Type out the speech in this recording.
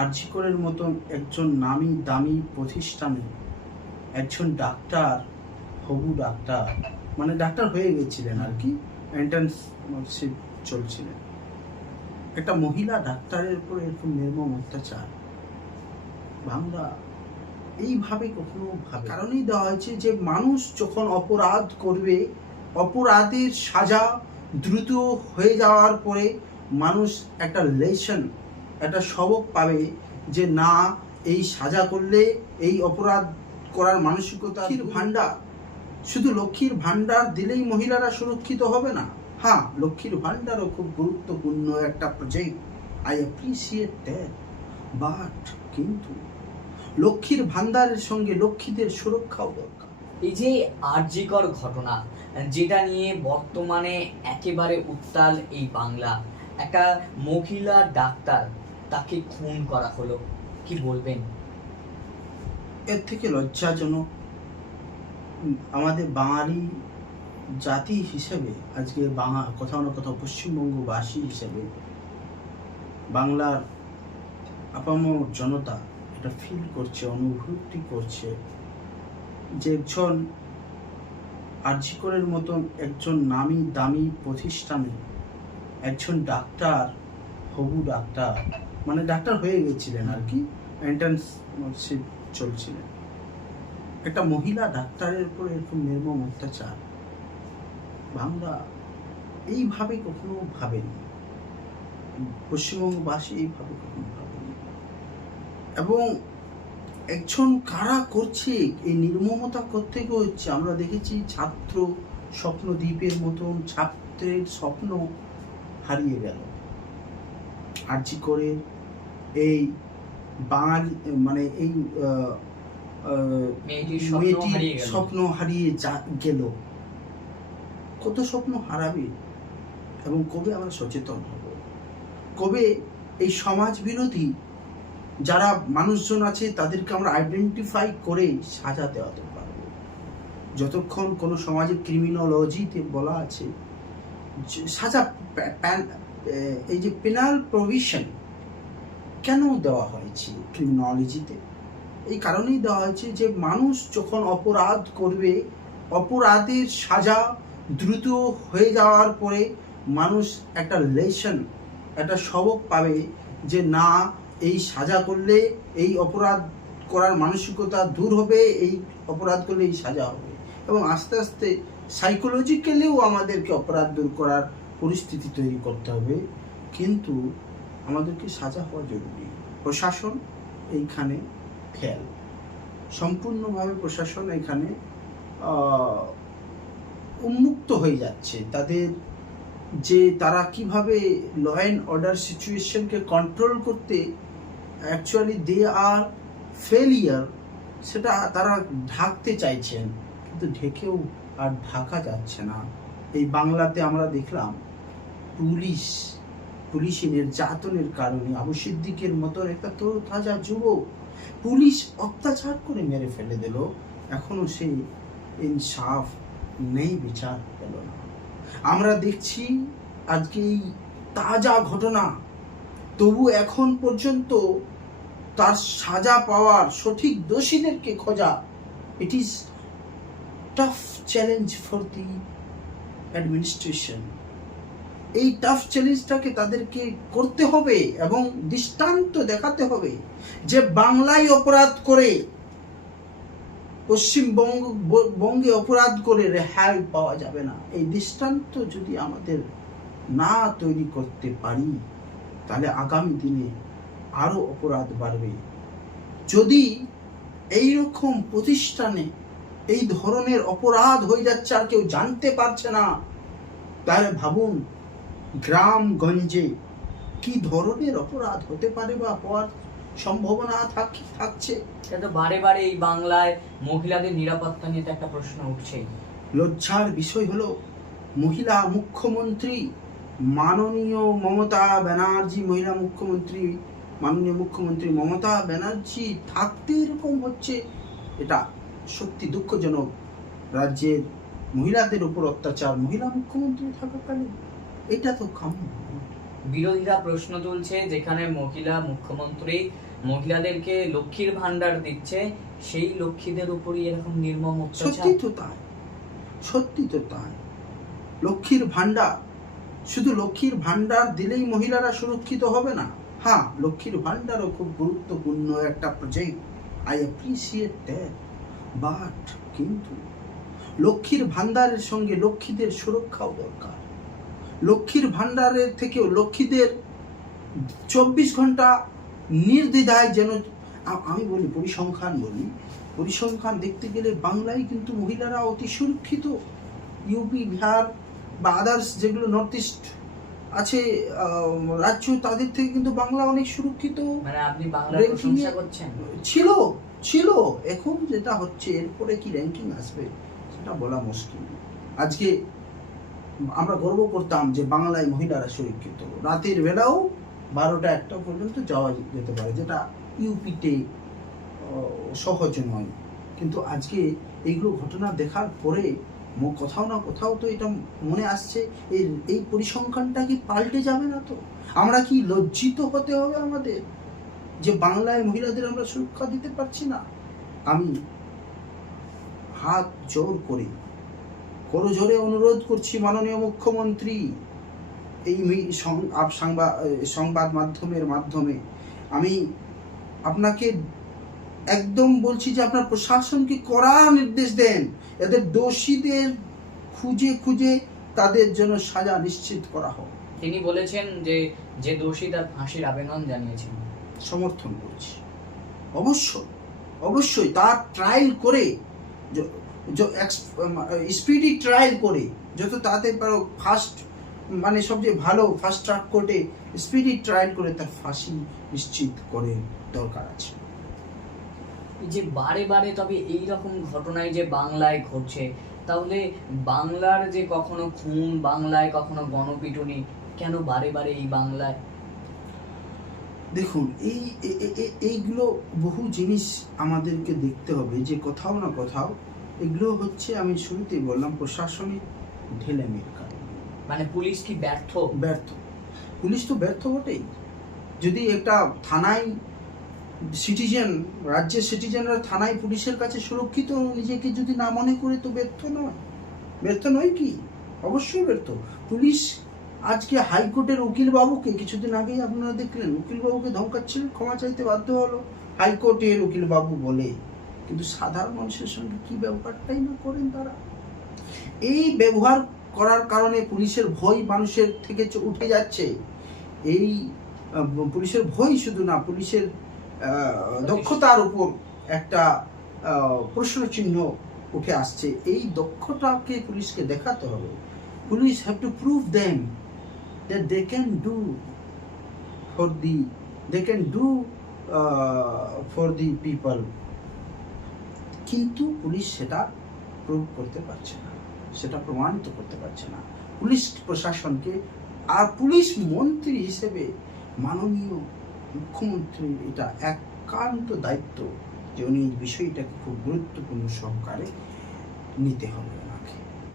আরজিকরের মতন একজন নামি দামি প্রতিষ্ঠানে একজন ডাক্তার, হবু ডাক্তার মানে ডাক্তার হয়ে গেছিলেন আর কি এন্ট্রান্সশিপ চলছিলেন। একটা মহিলা ডাক্তারের উপর এরকম নির্মম অত্যাচার। বাংলা এইভাবে কখনো কারণেই দেওয়া হয়েছে যে মানুষ যখন অপরাধ করবে, অপরাধের সাজা দ্রুত হয়ে যাওয়ার পরে মানুষ একটা লেসন একটা সবক পাবে যে না এই সাজা করলে এই অপরাধ করার মানসিকতা ভাণ্ডার। শুধু লক্ষ্মীর ভাণ্ডার দিলেই মহিলারা সুরক্ষিত হবে না। হ্যাঁ লক্ষ্মীর ভাণ্ডারও খুব গুরুত্বপূর্ণ একটা project I appreciate that but কিন্তু লক্ষ্মীর ভাণ্ডারের সঙ্গে লক্ষ্মীদের সুরক্ষাও দরকার। এই যে আর্যিকর ঘটনা যেটা নিয়ে বর্তমানে একেবারে উত্তাল এই বাংলা একটা মহিলা ডাক্তার তাকে খুন করা হলো। কি বলবেন? এর থেকে লজ্জাজনক আমাদের বাঙালি জাতি হিসেবে, আজকে বাংলা কোথাও না কোথাও পশ্চিমবঙ্গবাসী হিসেবে, বাংলার আপামর জনতা এটা ফিল করছে, অনুভূতি করছে যে একজন আরজিকরের মতন একজন নামি দামি প্রতিষ্ঠানে একজন ডাক্তার, হবু ডাক্তার মানে ডাক্তার হয়ে গেছিলেন আর কি এন্ট্রান্সশিপ চলছিলেন। একটা মহিলা ডাক্তারের উপর এরকম নির্মম অত্যাচার, বাংলা এইভাবে কখনো ভাবেনি পশ্চিমবঙ্গবাসী এইভাবে কখনো ভাবেনি এবং একজন কারা করছে, এই নির্মমতা করতে হচ্ছে? আমরা দেখেছি ছাত্র স্বপ্নদ্বীপের মতন, ছাত্রের স্বপ্ন হারিয়ে গেল। আর্জি করে এই বাঙালি মানে এই মেয়েটির স্বপ্ন হারিয়ে যা গেল। কত স্বপ্ন হারাবে এবং কবে আমরা সচেতন হব? কবে এই সমাজ বিরোধী যারা মানুষজন আছে তাদেরকে আমরা আইডেন্টিফাই করে সাজা দেওয়াতে পারব? যতক্ষণ কোনো সমাজে ক্রিমিনোলজিতে বলা আছে সাজা এই যে পেনাল প্রভিশন কেন দেওয়া হয়েছে ক্রিমিনোলজিতে? এই কারণেই দেওয়া হয়েছে যে মানুষ যখন অপরাধ করবে, অপরাধের সাজা দ্রুত হয়ে যাওয়ার পরে মানুষ একটা লেসন একটা সবক পাবে যে না, এই সাজা করলে এই অপরাধ করার মানসিকতা দূর হবে, এই অপরাধ করলে এই সাজা হবে। এবং আস্তে আস্তে সাইকোলজিক্যালিও আমাদেরকে অপরাধ দূর করার পরিস্থিতি তৈরি করতে হবে। কিন্তু আমাদেরকে সাজা হওয়া জরুরি। প্রশাসন এইখানে ফেল সম্পূর্ণভাবে প্রশাসন এখানে উন্মুক্ত হয়ে যাচ্ছে। তাদের যে তারা কীভাবে ল অ্যান্ড অর্ডার সিচুয়েশনকে কন্ট্রোল করতে অ্যাকচুয়ালি দে আর ফেলিয়ার সেটা তারা ঢাকতে চাইছেন। কিন্তু ঢেকেও আর ঢাকা যাচ্ছে না। এই বাংলাতে আমরা দেখলাম, পুলিশ পুলিশি নির্যাতনের কারণে আবু সিদ্দিকের মতন একটা তো তাজা যুবক পুলিশ অত্যাচার করে মেরে ফেলে দিল। এখনও সেই ইনসাফ নেই, বিচার পেল না। আমরা দেখছি আজকে এই তাজা ঘটনা। তবু এখন পর্যন্ত তার সাজা পাওয়ার সঠিক দোষীদেরকে খোঁজা it is tough challenge for the administration এই টাফ চ্যালেঞ্জটাকে তাদেরকে করতে হবে এবং দৃষ্টান্ত দেখাতে হবে যে বাংলায় অপরাধ করে, পশ্চিমবঙ্গ, বঙ্গে অপরাধ করে রেহাই পাওয়া যাবে না। এই দৃষ্টান্ত যদি আমাদের না তৈরি করতে পারি, তাহলে আগামী দিনে আরও অপরাধ বাড়বে। যদি এই রকম প্রতিষ্ঠানে এই ধরনের অপরাধ হয়ে যাচ্ছে আর কেউ জানতে পারছে না, তাহলে ভাবুন গ্রামগঞ্জে। কি ধরনের অপরাধ হতে পারে বা হওয়ার সম্ভাবনা থাক- থাকছে? এটা বারে বারে এই বাংলায় মহিলাদের নিরাপত্তা নিয়ে একটা প্রশ্ন উঠছে। লজ্জার বিষয় হলো মহিলা মুখ্যমন্ত্রী মাননীয় মমতা ব্যানার্জি মহিলা মুখ্যমন্ত্রী মাননীয় মুখ্যমন্ত্রী মমতা ব্যানার্জি থাকতে এরকম হচ্ছে? এটা সত্যি দুঃখজনক। রাজ্যের মহিলাদের উপর অত্যাচার মহিলা মুখ্যমন্ত্রী থাকাকালীন। এটা তো কাম্য বিরোধীরা প্রশ্ন তুলছে যেখানে মহিলা মুখ্যমন্ত্রী মহিলাদেরকে লক্ষ্মীর ভান্ডার দিচ্ছে সেই লক্ষ্মীদের উপরই এরকম নির্মম অত্যাচার। সত্যি তো তাই। সত্যি তো তাই। লক্ষ্মীর ভান্ডার শুধু লক্ষ্মীর ভান্ডার দিলেই মহিলারা সুরক্ষিত হবে না। হ্যাঁ লক্ষ্মীর ভান্ডারও খুব গুরুত্বপূর্ণ একটা project I appreciate that but কিন্তু লক্ষ্মীর ভান্ডারের সঙ্গে লক্ষ্মীদের সুরক্ষাও দরকার। লক্ষ্মীর ভান্ডারের থেকেও লক্ষ্মীদের চব্বিশ ঘণ্টা নির্দ্বিধায় যেন আমি বলি পরিসংখ্যান বলি পরিসংখ্যান দেখতে গেলে বাংলায় কিন্তু মহিলারা অতি সুরক্ষিত। ইউপি বিহার বা আদার্স যেগুলো নর্থ ইস্ট আছে রাজ্য তাদের থেকে কিন্তু বাংলা অনেক সুরক্ষিত। মানে ছিল ছিল। এখন যেটা হচ্ছে এরপরে কি র্যাঙ্কিং আসবে সেটা বলা মুশকিল। আজকে আমরা গর্ব করতাম যে বাংলায় মহিলারা সুরক্ষিত রাতের বেলাও বারোটা একটা পর্যন্ত যাওয়া যেতে পারে, যেটা ইউপিতে সহজ নয়। কিন্তু আজকে এইগুলো ঘটনা দেখার পরে কোথাও না কোথাও তো এটা মনে আসছে, এর, এই পরিসংখ্যানটা কি পাল্টে যাবে না তো? আমরা কি লজ্জিত হতে হবে আমাদের যে বাংলায় মহিলাদের আমরা সুরক্ষা দিতে পারছি না? আমি হাত জোর করে করো জোরে অনুরোধ করছি মাননীয় মুখ্যমন্ত্রী। এই সংবাদ মাধ্যমের মাধ্যমে আমি আপনাকে একদম বলছি যে আপনার প্রশাসনকে কড়া নির্দেশ দেন। এদের দোষীদের খুঁজে খুঁজে তাদের জন্য সাজা নিশ্চিত করা হোক। তিনি বলেছেন যে যে দোষী তার ফাঁসির আবেদন জানিয়েছেন। সমর্থন করছি। অবশ্যই অবশ্যই তার ট্রায়াল করে স্পিডি ট্রায়াল করে যত তাড়াতাড়ি পারো ফার্স্ট মানে সবচেয়ে ভালো ফার্স্ট ট্রাক কোর্টে স্পিডি ট্রায়াল করে তার ফাঁসি নিশ্চিত করে দরকার আছে। যে বারে বারে তবে এই রকম ঘটনায় যে বাংলায় ঘটছে তাহলে বাংলার যে কখনো খুন বাংলায় কখনো গণপিটুনি কেন বারে বারে এই বাংলায়? দেখুন এই এইগুলো বহু জিনিস আমাদেরকে দেখতে হবে যে কোথাও না কোথাও এগুলো হচ্ছে আমি শুরুতেই বললাম প্রশাসনিক ঢেলেমের কারণে মানে পুলিশ কি ব্যর্থ? ব্যর্থ। পুলিশ তো ব্যর্থ বটেই। যদি একটা থানায় সিটিজেন রাজ্যের সিটিজেনরা থানায় পুলিশের কাছে সুরক্ষিত নিজেকে যদি না মনে করে তো ব্যর্থ নয়। ব্যর্থ নয় কি? অবশ্যই ব্যর্থ। পুলিশ আজকে হাইকোর্টের উকিল বাবুকে কিছুদিন আগেই আপনারা দেখলেন উকিল বাবুকে ধমকাচ্ছিলেন ক্ষমা চাইতে বাধ্য হলো। হাইকোর্টের উকিল বাবু বলে কিন্তু সাধারণ মানুষের সঙ্গে কি ব্যবহারটাই না করেন তারা? এই ব্যবহার করার কারণে পুলিশের ভয় মানুষের থেকে উঠে যাচ্ছে, এই পুলিশের ভয় শুধু না, পুলিশের দক্ষতার উপর একটা প্রশ্ন চিহ্ন উঠে আসছে। এই দক্ষতাকে পুলিশকে দেখাতে হবে। Police have to prove them that they can do for the they can do for the people কিন্তু পুলিশ সেটা প্রুভ করতে পারছে না। সেটা প্রমাণিত করতে পারছে না। পুলিশ প্রশাসনকে আর পুলিশ মন্ত্রী হিসেবে মাননীয় মুখ্যমন্ত্রীর এটা একান্ত দায়িত্ব যে উনি বিষয়টাকে খুব গুরুত্বপূর্ণ সহকারে নিতে হবে।